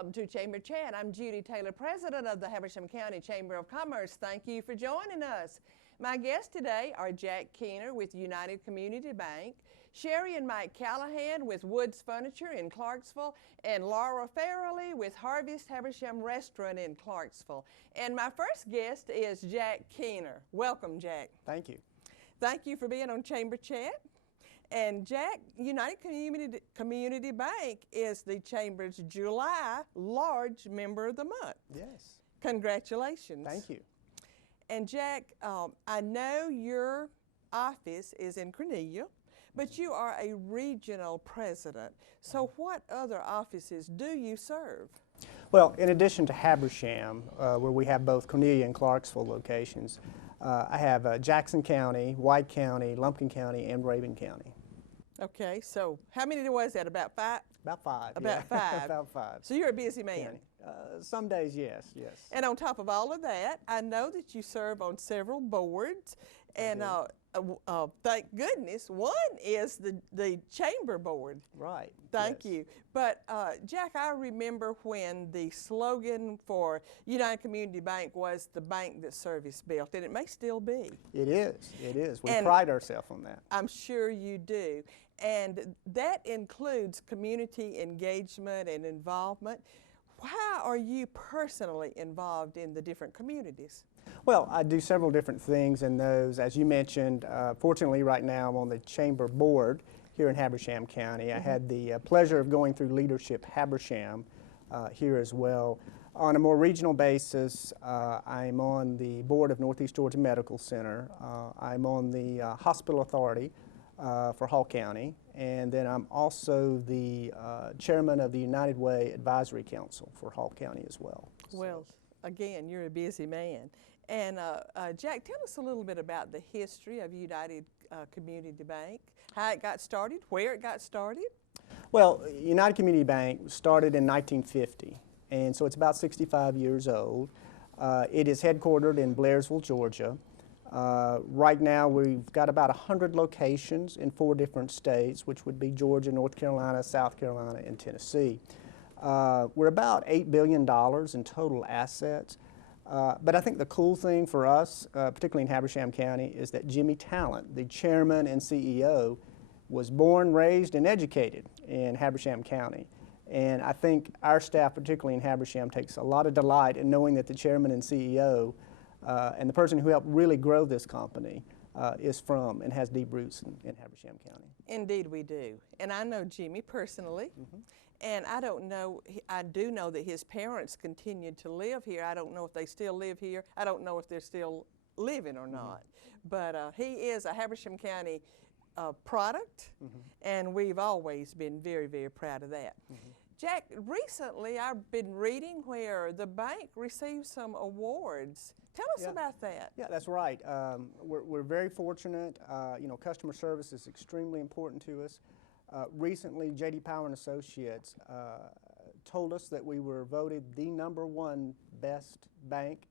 Welcome to Chamber Chat. I'm Judy Taylor, President of the Habersham County Chamber of Commerce. Thank you for joining us. My guests today are Jack Keener with United Community Bank, Sherry and Mike Callahan with Woods Furniture in Clarksville, and Laura Farah Lee with Harvest Habersham Restaurant in Clarksville. And my first guest is Jack Keener. Welcome, Jack. Thank you. Thank you for being on Chamber Chat. And Jack, United Community Bank is the Chamber's July Large Member of the Month. Yes. Congratulations. Thank you. And Jack, I know your office is in Cornelia, but you are a regional president. So what other offices do you serve? Well, in addition to Habersham, where we have both Cornelia and Clarksville locations, I have Jackson County, White County, Lumpkin County, and Rabun County. Okay, so how many was that, about five? About five. About yeah. five. About five. So you're a busy man. Some days, yes, yes. And on top of all of that, I know that you serve on several boards, and thank goodness, one is the Chamber Board. Right. Thank yes. you. But Jack, I remember when the slogan for United Community Bank was the bank that service built, and it may still be. It is. It is. We And pride ourselves on that. I'm sure you do. And that includes community engagement and involvement. How are you personally involved in the different communities? Well, I do several different things in those. As you mentioned, fortunately right now I'm on the Chamber Board here in Habersham County. I had the pleasure of going through Leadership Habersham here as well. On a more regional basis, I'm on the board of Northeast Georgia Medical Center. I'm on the Hospital Authority for Hall County, and then I'm also the chairman of the United Way Advisory Council for Hall County as well. Well, again, you're a busy man. And Jack, tell us a little bit about the history of United Community Bank, how it got started, where it got started. Well, United Community Bank started in 1950, and so it's about 65 years old. It is headquartered in Blairsville, Georgia. Right now we've got about 100 locations in 4 different states, which would be Georgia, North Carolina, South Carolina, and Tennessee. We're about $8 billion in total assets. But I think the cool thing for us, particularly in Habersham County, is that Jimmy Talent, the chairman and CEO, was born, raised, and educated in Habersham County. And I think our staff, particularly in Habersham, takes a lot of delight in knowing that the chairman and CEO and the person who helped really grow this company is from and has deep roots in Habersham County. Indeed we do. And I know Jimmy personally. And I do know that his parents continued to live here. I don't know if they still live here. I don't know if they're still living or not. But he is a Habersham County product, and we've always been very, very proud of that. Jack, recently I've been reading where the bank received some awards. Tell us about that. Yeah, that's right. We're very fortunate. You know, customer service is extremely important to us. Recently, J.D. Power and Associates told us that we were voted the #1 best bank,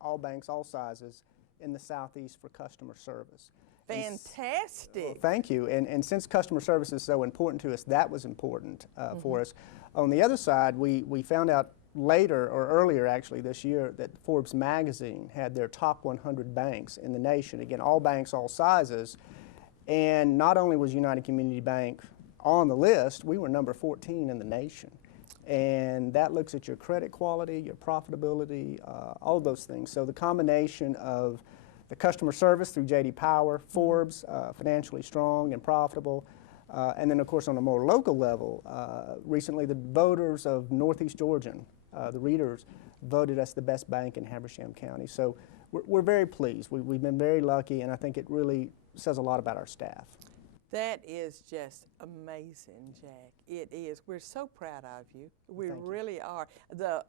all banks, all sizes, in the Southeast for customer service. Fantastic. Thank you. And since customer service is so important to us, that was important for us. On the other side, we found out later, or earlier actually this year, that Forbes magazine had their top 100 banks in the nation. Again, all banks, all sizes. And not only was United Community Bank on the list, we were number 14 in the nation. And that looks at your credit quality, your profitability, all of those things. So the combination of the customer service through J.D. Power, Forbes, financially strong and profitable, and then of course on a more local level, recently the voters of Northeast Georgian, the readers, voted us the best bank in Habersham County. So we're very pleased. We've been very lucky, and I think it really says a lot about our staff. That is just amazing, Jack. It is. We're so proud of you. We really are.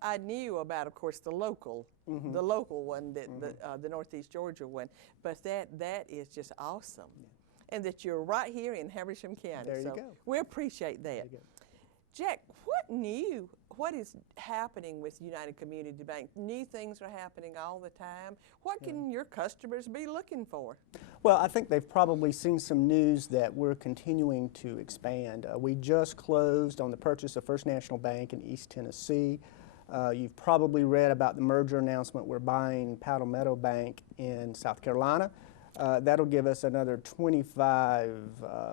I knew about, of course, the local one, the Northeast Georgia one, but that is just awesome. And that you're right here in Habersham County. There you go. We appreciate that. Jack, what is happening with United Community Bank? New things are happening all the time. What can your customers be looking for? Well, I think they've probably seen some news that we're continuing to expand. We just closed on the purchase of First National Bank in East Tennessee. You've probably read about the merger announcement. We're buying Powder Meadow Bank in South Carolina. That'll give us another 25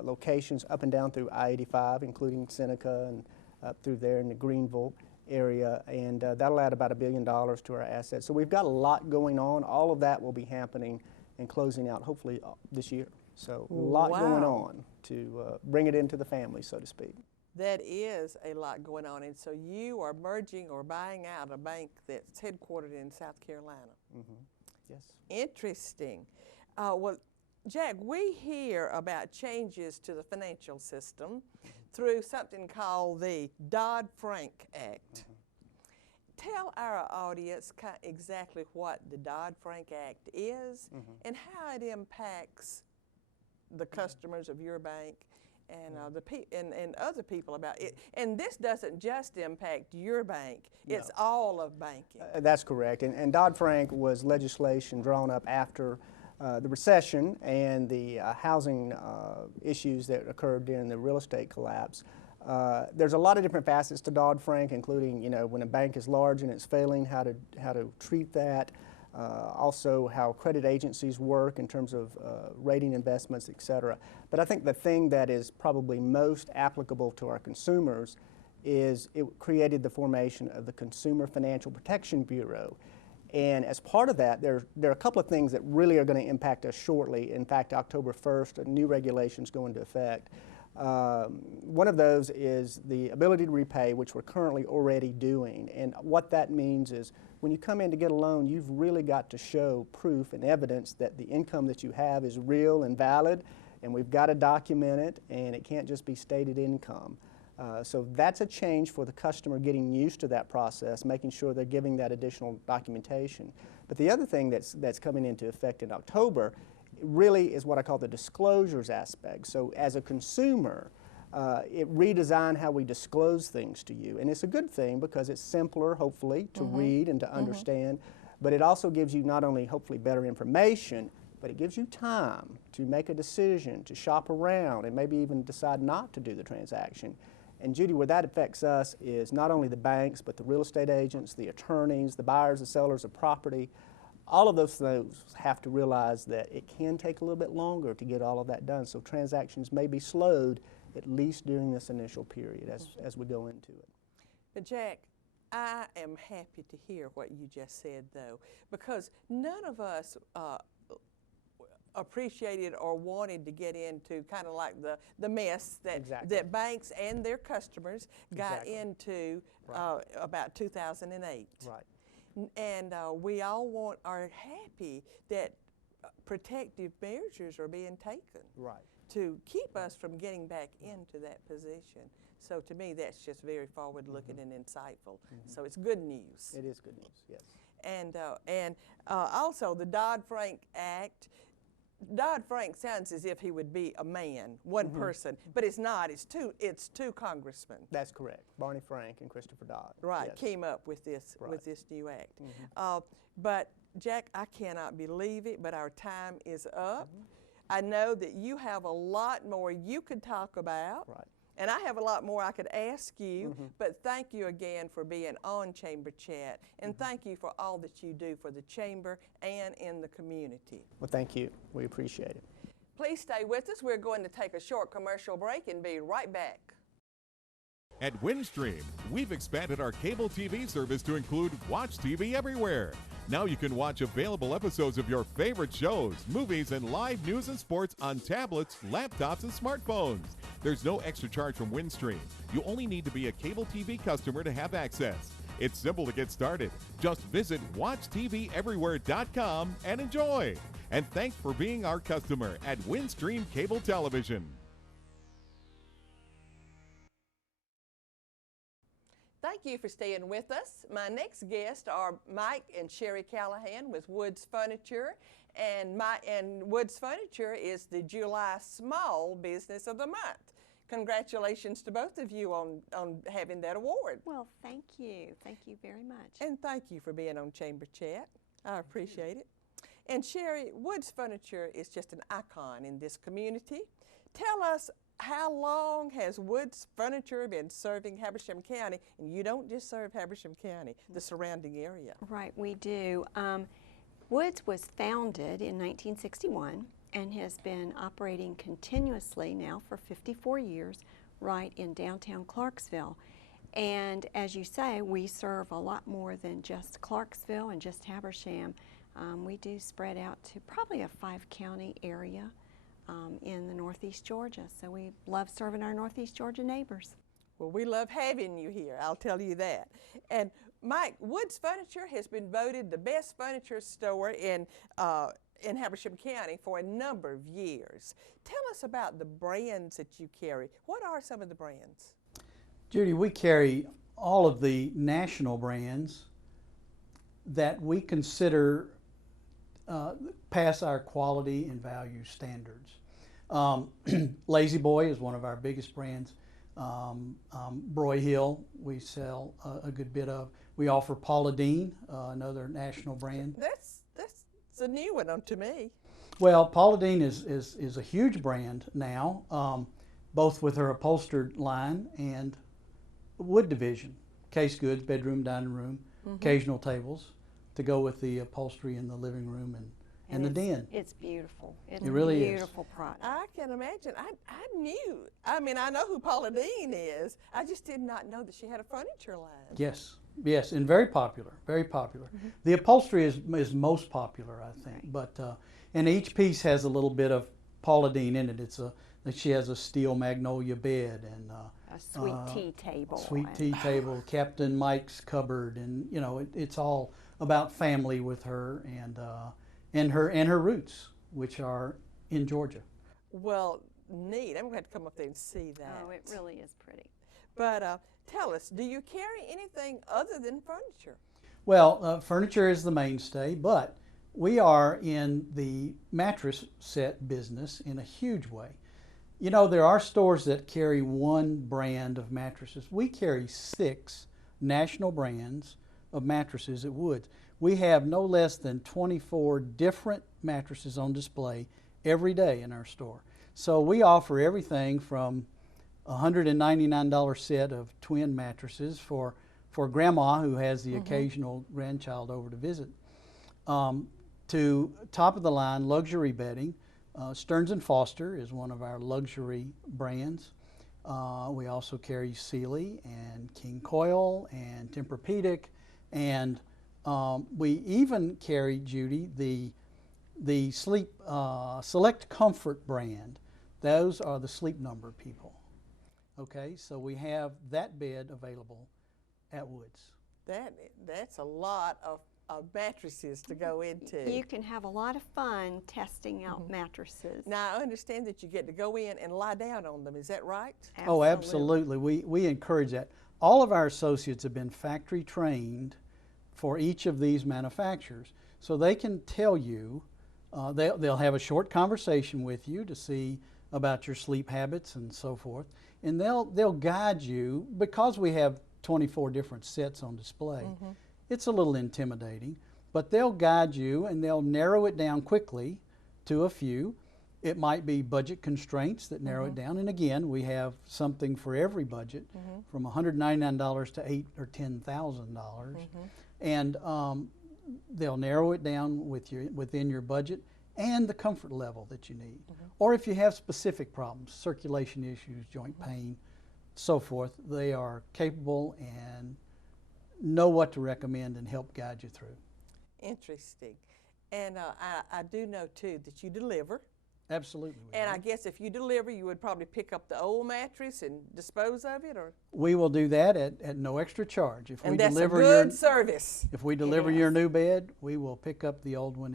locations up and down through I-85, including Seneca and up through there in the Greenville area, and that'll add about $1 billion to our assets. So we've got a lot going on. All of that will be happening and closing out hopefully this year. So a lot going on to bring it into the family, so to speak. That is a lot going on, and so you are merging or buying out a bank that's headquartered in South Carolina. Yes. Interesting. Well, Jack, we hear about changes to the financial system through something called the Dodd-Frank Act. Tell our audience exactly what the Dodd-Frank Act is and how it impacts the customers of your bank and and other people about it. And this doesn't just impact your bank; it's all of banking. That's correct. And Dodd-Frank was legislation drawn up after the recession and the housing issues that occurred during the real estate collapse. There's a lot of different facets to Dodd-Frank, including, you know, when a bank is large and it's failing, how to treat that. Also how credit agencies work in terms of rating investments, et cetera. But I think the thing that is probably most applicable to our consumers is it created the formation of the Consumer Financial Protection Bureau. And as part of that, there are a couple of things that really are going to impact us shortly. In fact, October 1st, new regulations go into effect. One of those is the ability to repay, which we're currently already doing. And what that means is when you come in to get a loan, you've really got to show proof and evidence that the income that you have is real and valid, and we've got to document it, and it can't just be stated income. So that's a change for the customer, getting used to that process, making sure they're giving that additional documentation. But the other thing that's coming into effect in October really is what I call the disclosures aspect. So as a consumer, it redesigned how we disclose things to you. And it's a good thing because it's simpler, hopefully, to read and to understand. But it also gives you not only hopefully better information, but it gives you time to make a decision, to shop around, and maybe even decide not to do the transaction. And Judy, where that affects us is not only the banks, but the real estate agents, the attorneys, the buyers, the sellers of property. All of those things have to realize that it can take a little bit longer to get all of that done. So transactions may be slowed, at least during this initial period as we go into it. But Jack, I am happy to hear what you just said, though, because none of us appreciated or wanted to get into kind of like the mess that, that banks and their customers got into about 2008. Right. And we all are happy that protective measures are being taken to keep us from getting back into that position. So to me, that's just very forward-looking and insightful. So it's good news. It is good news, yes. And also the Dodd-Frank Act. Dodd-Frank sounds as if he would be a man, one person, but it's not. It's two congressmen. That's correct. Barney Frank and Christopher Dodd. Right, yes. Came up with this new act. But Jack, I cannot believe it, but our time is up. I know that you have a lot more you could talk about. Right. And I have a lot more I could ask you, but thank you again for being on Chamber Chat, and thank you for all that you do for the Chamber and in the community. Well, thank you. We appreciate it. Please stay with us. We're going to take a short commercial break and be right back. At Windstream, we've expanded our cable TV service to include Watch TV Everywhere. Now you can watch available episodes of your favorite shows, movies, and live news and sports on tablets, laptops, and smartphones. There's no extra charge from Windstream. You only need to be a cable TV customer to have access. It's simple to get started. Just visit WatchTVEverywhere.com and enjoy. And thanks for being our customer at Windstream Cable Television. Thank you for staying with us. My next guests are Mike and Sherry Callahan with Woods Furniture, and Woods Furniture is the July Small Business of the Month. Congratulations to both of you on having that award. Well, thank you. Thank you very much. And thank you for being on Chamber Chat. I appreciate it. And Sherry, Woods Furniture is just an icon in this community. Tell us, how long has Woods Furniture been serving Habersham County? And you don't just serve Habersham County, the surrounding area. Right, we do. Woods was founded in 1961 and has been operating continuously now for 54 years right in downtown Clarksville. And as you say, we serve a lot more than just Clarksville and just Habersham. We do spread out to probably a 5-county area in the Northeast Georgia. So we love serving our Northeast Georgia neighbors. Well, we love having you here, I'll tell you that. And Mike, Woods Furniture has been voted the best furniture store in Habersham County for a number of years. Tell us about the brands that you carry. What are some of the brands? Judy, we carry all of the national brands that we consider pass our quality and value standards. Lazy Boy is one of our biggest brands. Broyhill we sell a good bit of. We offer Paula Deen, another national brand. That's a new one to me. Well, Paula Deen is a huge brand now, both with her upholstered line and wood division. Case goods, bedroom, dining room, occasional tables to go with the upholstery in the living room and the den. It's beautiful. It's It really a is. beautiful product. I can imagine. I know who Paula Deen is. I just did not know that she had a furniture line. Yes, yes, and very popular, very popular. The upholstery is most popular, I think, but and each piece has a little bit of Paula Deen in it. She has a steel magnolia bed and A sweet tea table. sweet and- tea table, Captain Mike's cupboard, and you know it's all about family with her and her roots, which are in Georgia. Well, neat. I'm going to have to come up there and see that. Oh, it really is pretty. But tell us, do you carry anything other than furniture? Well, furniture is the mainstay, but we are in the mattress set business in a huge way. You know, there are stores that carry one brand of mattresses. We carry 6 national brands of mattresses at Woods. We have no less than 24 different mattresses on display every day in our store. So we offer everything from a $199 set of twin mattresses for grandma who has the occasional grandchild over to visit, to top of the line luxury bedding. Stearns & Foster is one of our luxury brands. We also carry Sealy and King Coil and Tempur-Pedic, and we even carry, Judy, the Sleep Select Comfort brand. Those are the Sleep Number people. Okay, so we have that bed available at Woods. That's a lot of mattresses to go into. You can have a lot of fun testing out mattresses. Now, I understand that you get to go in and lie down on them. Is that right? Oh, absolutely. We encourage that. All of our associates have been factory trained for each of these manufacturers, so they can tell you, they'll have a short conversation with you to see about your sleep habits and so forth, and they'll guide you. Because we have 24 different sets on display, it's a little intimidating, but they'll guide you and they'll narrow it down quickly to a few. It might be budget constraints that narrow it down, and again, we have something for every budget, from $199 to $8,000 or $10,000, and they'll narrow it down within your budget and the comfort level that you need. Or if you have specific problems, circulation issues, joint pain, so forth, they are capable and know what to recommend and help guide you through. Interesting. And I do know, too, that you deliver. Absolutely. And I guess if you deliver, you would probably pick up the old mattress and dispose of it, or? We will do that at no extra charge. If we And that's a deliver good service. If we deliver your new bed, we will pick up the old one,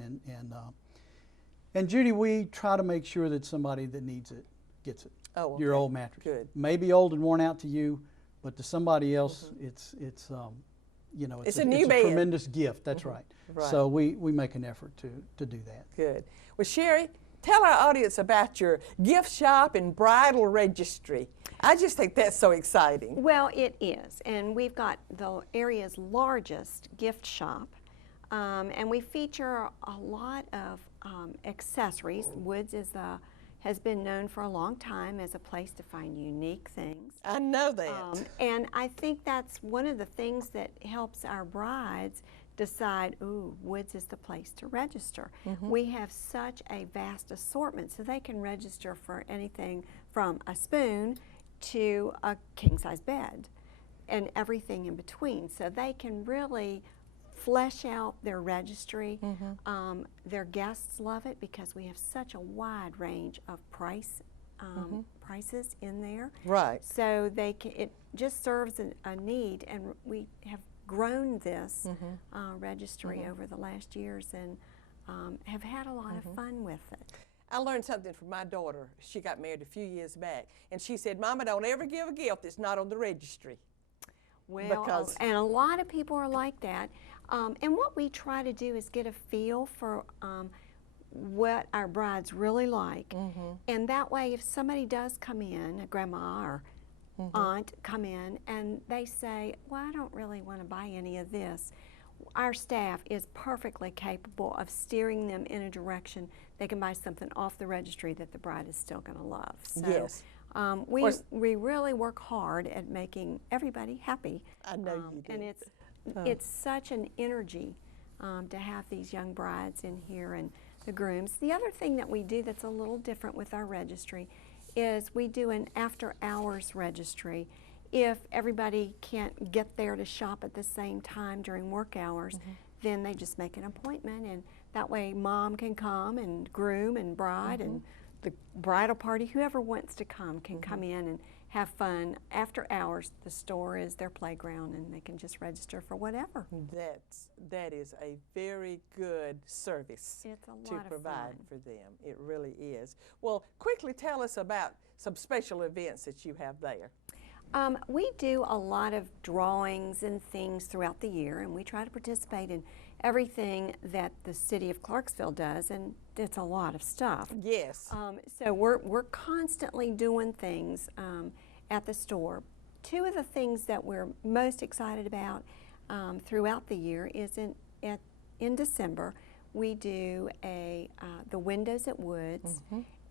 and Judy, we try to make sure that somebody that needs it gets it. Oh, Your okay. old mattress. Good. Maybe old and worn out to you, but to somebody else, it's you know, It's a new bed. tremendous gift. That's right. Right. So we make an effort to do that. Good. Well, Sherry, tell our audience about your gift shop and bridal registry. I just think that's so exciting. Well, it is, and we've got the area's largest gift shop. And we feature a lot of accessories. Woods has been known for a long time as a place to find unique things. I know that. And I think that's one of the things that helps our brides decide, ooh, Woods is the place to register. We have such a vast assortment, so they can register for anything from a spoon to a king-size bed and everything in between. So they can really flesh out their registry. Their guests love it because we have such a wide range of prices in there. Right. So it just serves a need, and we have grown this registry over the last years and have had a lot of fun with it. I learned something from my daughter. She got married a few years back, and she said, Mama, don't ever give a gift that's not on the registry. Well, and a lot of people are like that. And what we try to do is get a feel for what our brides really like. And that way, if somebody does come in, a grandma or aunt come in, and they say, well, I don't really want to buy any of this, our staff is perfectly capable of steering them in a direction they can buy something off the registry that the bride is still going to love. So, yes. We really work hard at making everybody happy. I know you do. And it's such an energy to have these young brides in here and the grooms. The other thing that we do that's a little different with our registry is we do an after-hours registry. If everybody can't get there to shop at the same time during work hours, then they just make an appointment, and that way mom can come and groom and bride and the bridal party, whoever wants to come can come in and have fun. After hours, the store is their playground, and they can just register for whatever. That is a very good service It's a lot to of provide fun. for them. It really is. Well, quickly tell us about some special events that you have there. We do a lot of drawings and things throughout the year, and we try to participate in everything that the city of Clarksville does, and it's a lot of stuff. Yes. So we're constantly doing things at the store. Two of the things that we're most excited about throughout the year is in December we do the Windows at Woods.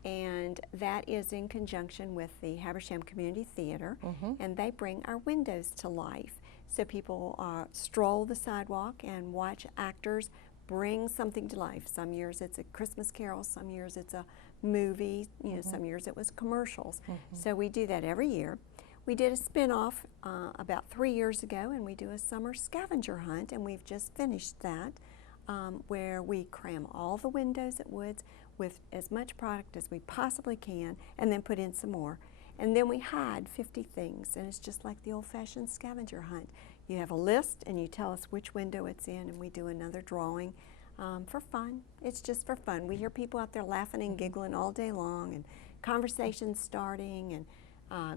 And that is in conjunction with the Habersham Community Theater, and they bring our windows to life. So people stroll the sidewalk and watch actors bring something to life. Some years it's a Christmas carol, some years it's a movie, some years it was commercials. So we do that every year. We did a spin-off about 3 years ago, and we do a summer scavenger hunt, and we've just finished that, where we cram all the windows at Woods with as much product as we possibly can, and then put in some more. And then we hide 50 things, and it's just like the old-fashioned scavenger hunt. You have a list, and you tell us which window it's in, and we do another drawing for fun. It's just for fun. We hear people out there laughing and giggling all day long, and conversations starting, and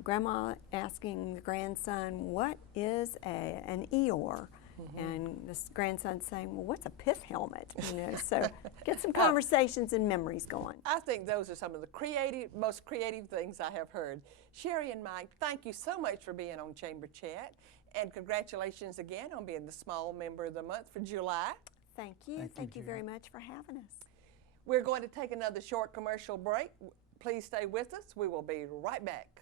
grandma asking the grandson, what is an Eeyore? And this grandson saying, well, what's a pith helmet? So get some conversations and memories going. I think those are some of the most creative things I have heard. Sherry and Mike, thank you so much for being on Chamber Chat, and congratulations again on being the Small Member of the Month for July. Thank you. Thank you very much for having us. We're going to take another short commercial break. Please stay with us. We will be right back.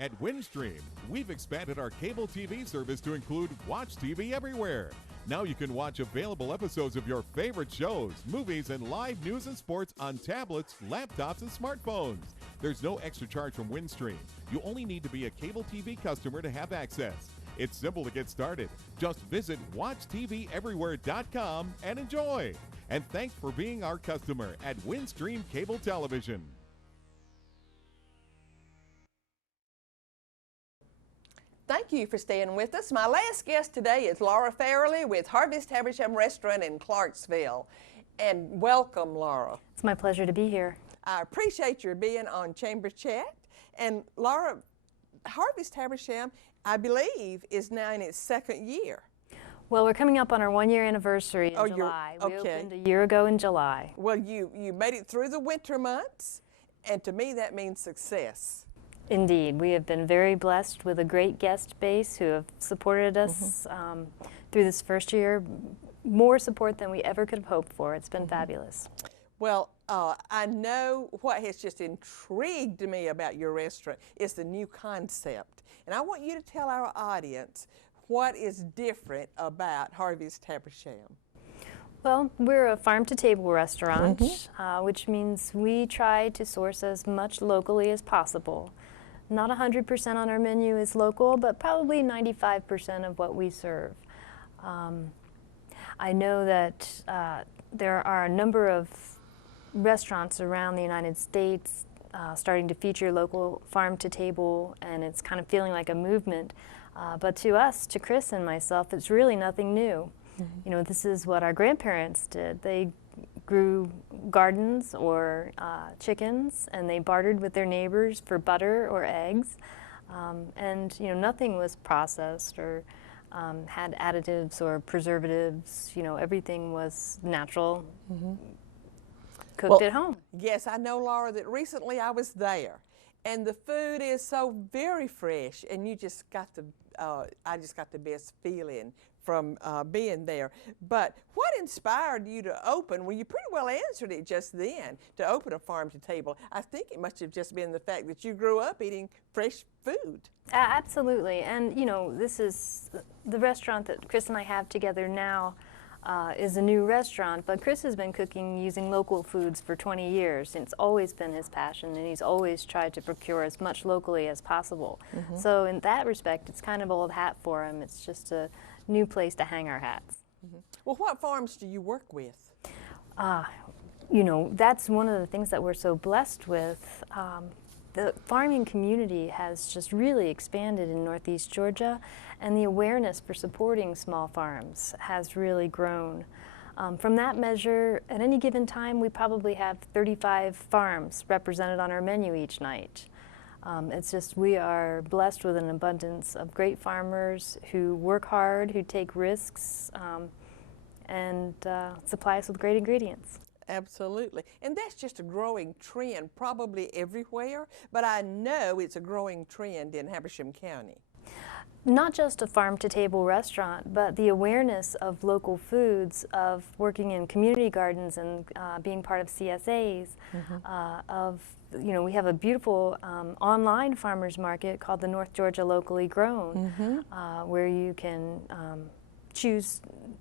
At Windstream, we've expanded our cable TV service to include Watch TV Everywhere. Now you can watch available episodes of your favorite shows, movies, and live news and sports on tablets, laptops, and smartphones. There's no extra charge from Windstream. You only need to be a cable TV customer to have access. It's simple to get started. Just visit WatchTVEverywhere.com and enjoy. And thanks for being our customer at Windstream Cable Television. Thank you for staying with us. My last guest today is Laura Farah Lee with Harvest Habersham Restaurant in Clarksville. And welcome, Laura. It's my pleasure to be here. I appreciate your being on Chamber Chat. And Laura, Harvest Habersham, I believe, is now in its second year. Well, we're coming up on our 1-year anniversary in July. We opened a year ago in July. Well, you made it through the winter months, and to me that means success. Indeed. We have been very blessed with a great guest base who have supported us through this first year, more support than we ever could have hoped for. It's been fabulous. Well, I know what has just intrigued me about your restaurant is the new concept. And I want you to tell our audience what is different about Harvey's Habersham. Well, we're a farm-to-table restaurant, which means we try to source as much locally as possible. Not 100% on our menu is local, but probably 95% of what we serve. I know that there are a number of restaurants around the United States starting to feature local farm-to-table, and it's kind of feeling like a movement. But to us, to Chris and myself, it's really nothing new. You know, this is what our grandparents did. They grew gardens or chickens, and they bartered with their neighbors for butter or eggs. And, you know, nothing was processed or had additives or preservatives. You know, everything was natural, cooked at home. Yes, I know, Laura, that recently I was there, and the food is so very fresh, and you just got the, I just got the best feeling from being there. But what inspired you to open? Well, you pretty well answered it just then, to open a farm-to-table. I think it must have just been the fact that you grew up eating fresh food. Absolutely, and you know, this is the restaurant that Chris and I have together now. Is a new restaurant, but Chris has been cooking using local foods for 20 years. It's always been his passion, and he's always tried to procure as much locally as possible. So in that respect, it's kind of old hat for him. It's just a new place to hang our hats. Well, what farms do you work with? You know, that's one of the things that we're so blessed with. The farming community has just really expanded in Northeast Georgia, and the awareness for supporting small farms has really grown. From that measure, at any given time, we probably have 35 farms represented on our menu each night. It's just, we are blessed with an abundance of great farmers who work hard, who take risks, and supply us with great ingredients. Absolutely. And that's just a growing trend probably everywhere, but I know it's a growing trend in Habersham County. Not just a farm-to-table restaurant, but the awareness of local foods, of working in community gardens and being part of CSAs, you know, we have a beautiful online farmers market called the North Georgia Locally Grown, where you can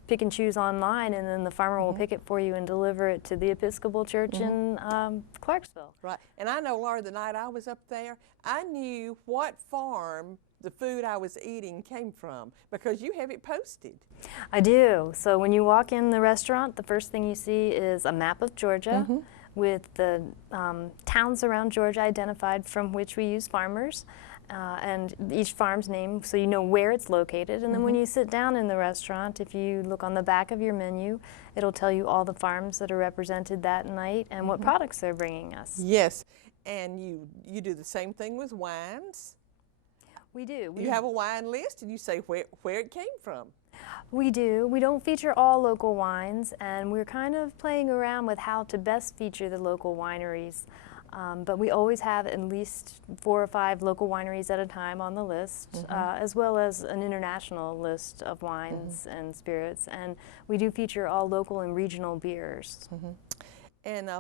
pick and choose online, and then the farmer will pick it for you and deliver it to the Episcopal Church in Clarksville. Right. And I know, Laura, the night I was up there, I knew what farm the food I was eating came from because you have it posted. I do. So when you walk in the restaurant, the first thing you see is a map of Georgia with the towns around Georgia identified from which we use farmers. And each farm's name, so you know where it's located. And then when you sit down in the restaurant, if you look on the back of your menu, it'll tell you all the farms that are represented that night and what products they're bringing us. Yes, and you do the same thing with wines. We do. You have a wine list, and you say where it came from. We do. We don't feature all local wines, and we're kind of playing around with how to best feature the local wineries. But we always have at least 4 or 5 local wineries at a time on the list, as well as an international list of wines and spirits. And we do feature all local and regional beers. And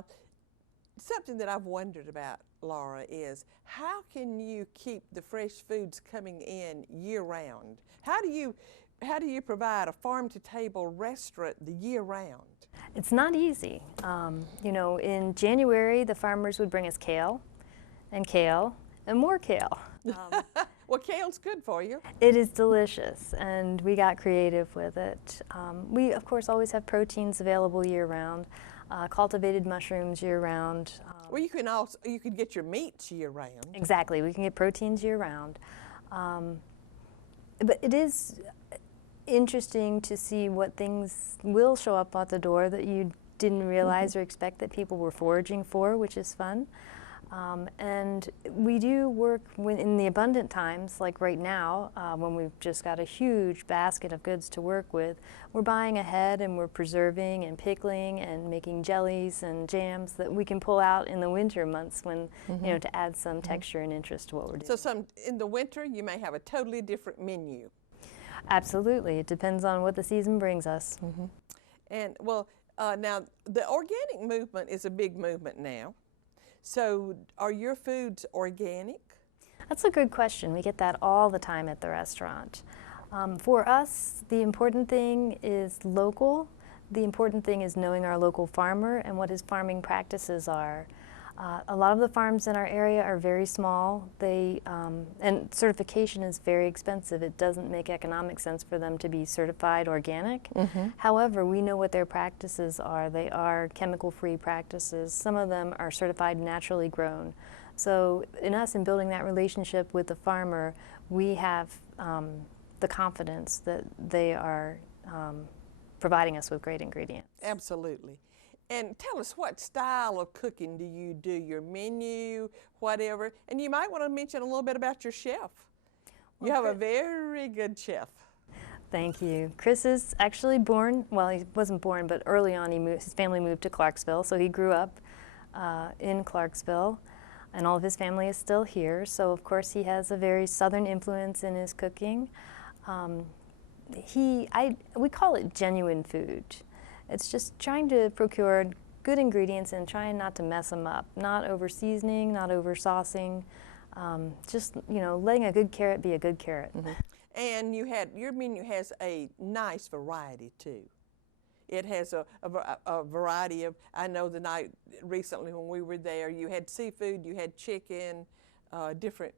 something that I've wondered about, Laura, is how can you keep the fresh foods coming in year-round? How do you provide a farm-to-table restaurant the year-round? It's not easy. You know, in January, the farmers would bring us kale and more kale. Well, kale's good for you. It is delicious, and we got creative with it. We, of course, always have proteins available year-round, cultivated mushrooms year-round. Well, you can get your meats year-round. Exactly. We can get proteins year-round. But it is interesting to see what things will show up at the door that you didn't realize or expect that people were foraging for, which is fun. And we do work in the abundant times, like right now, when we've just got a huge basket of goods to work with. We're buying ahead, and we're preserving and pickling and making jellies and jams that we can pull out in the winter months when, you know, to add some texture and interest to what we're doing. So in the winter, you may have a totally different menu. Absolutely. It depends on what the season brings us. And well, now the organic movement is a big movement now. So are your foods organic? That's a good question. We get that all the time at the restaurant. For us, the important thing is local. The important thing is knowing our local farmer and what his farming practices are. A lot of the farms in our area are very small. And certification is very expensive. It doesn't make economic sense for them to be certified organic. However, we know what their practices are. They are chemical-free practices. Some of them are certified naturally grown. So in building that relationship with the farmer, we have the confidence that they are providing us with great ingredients. Absolutely. And tell us, what style of cooking do you do? Your menu, whatever. And you might want to mention a little bit about your chef. You have a very good chef. Thank you. Chris is actually born, well, he wasn't born, but early on his family moved to Clarksville, so he grew up in Clarksville, and all of his family is still here. So of course he has a very southern influence in his cooking. We call it genuine food. It's just trying to procure good ingredients and trying not to mess them up. Not over seasoning, not over saucing. Just, letting a good carrot be a good carrot. And your menu has a nice variety too. It has a variety of, I know the night recently when we were there, you had seafood, you had chicken, different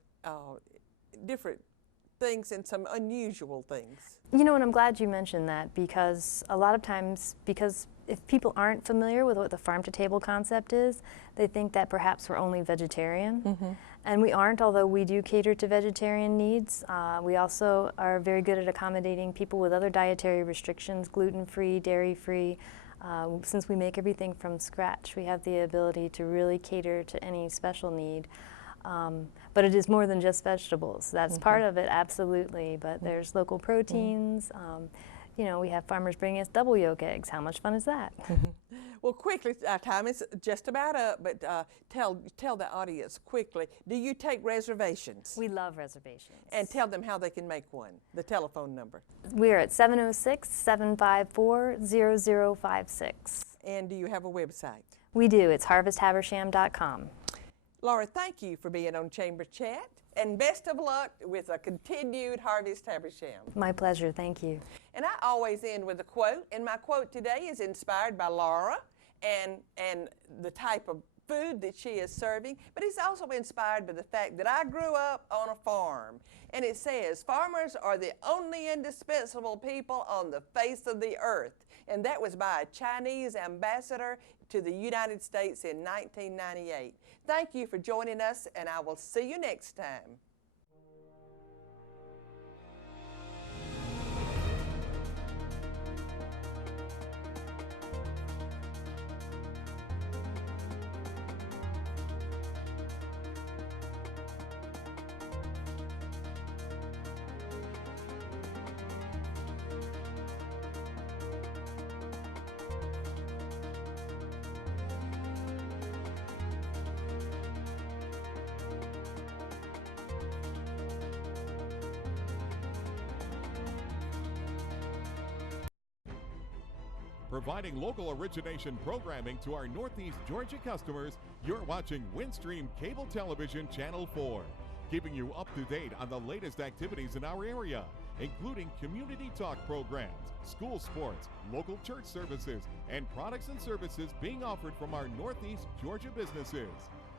things and some unusual things. And I'm glad you mentioned that, because a lot of times, if people aren't familiar with what the farm-to-table concept is, they think that perhaps we're only vegetarian. And we aren't, although we do cater to vegetarian needs. We also are very good at accommodating people with other dietary restrictions, gluten-free, dairy-free. Since we make everything from scratch, we have the ability to really cater to any special need. But it is more than just vegetables. That's part of it, absolutely. But there's local proteins. We have farmers bringing us double yolk eggs. How much fun is that? Well, quickly, our time is just about up, but tell the audience quickly, do you take reservations? We love reservations. And tell them how they can make one, the telephone number. We're at 706-754-0056. And do you have a website? We do. It's harvesthabersham.com. Laura, thank you for being on Chamber Chat, and best of luck with a continued Harvest Habersham. My pleasure, thank you. And I always end with a quote, and my quote today is inspired by Laura and the type of food that she is serving, but it's also inspired by the fact that I grew up on a farm. And it says, farmers are the only indispensable people on the face of the earth. And that was by a Chinese ambassador to the United States in 1998. Thank you for joining us, and I will see you next time. Providing local origination programming to our Northeast Georgia customers, you're watching Windstream Cable Television Channel 4, keeping you up to date on the latest activities in our area, including community talk programs, school sports, local church services, and products and services being offered from our Northeast Georgia businesses.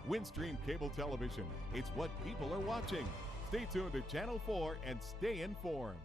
Windstream Cable Television, it's what people are watching. Stay tuned to Channel 4 and stay informed.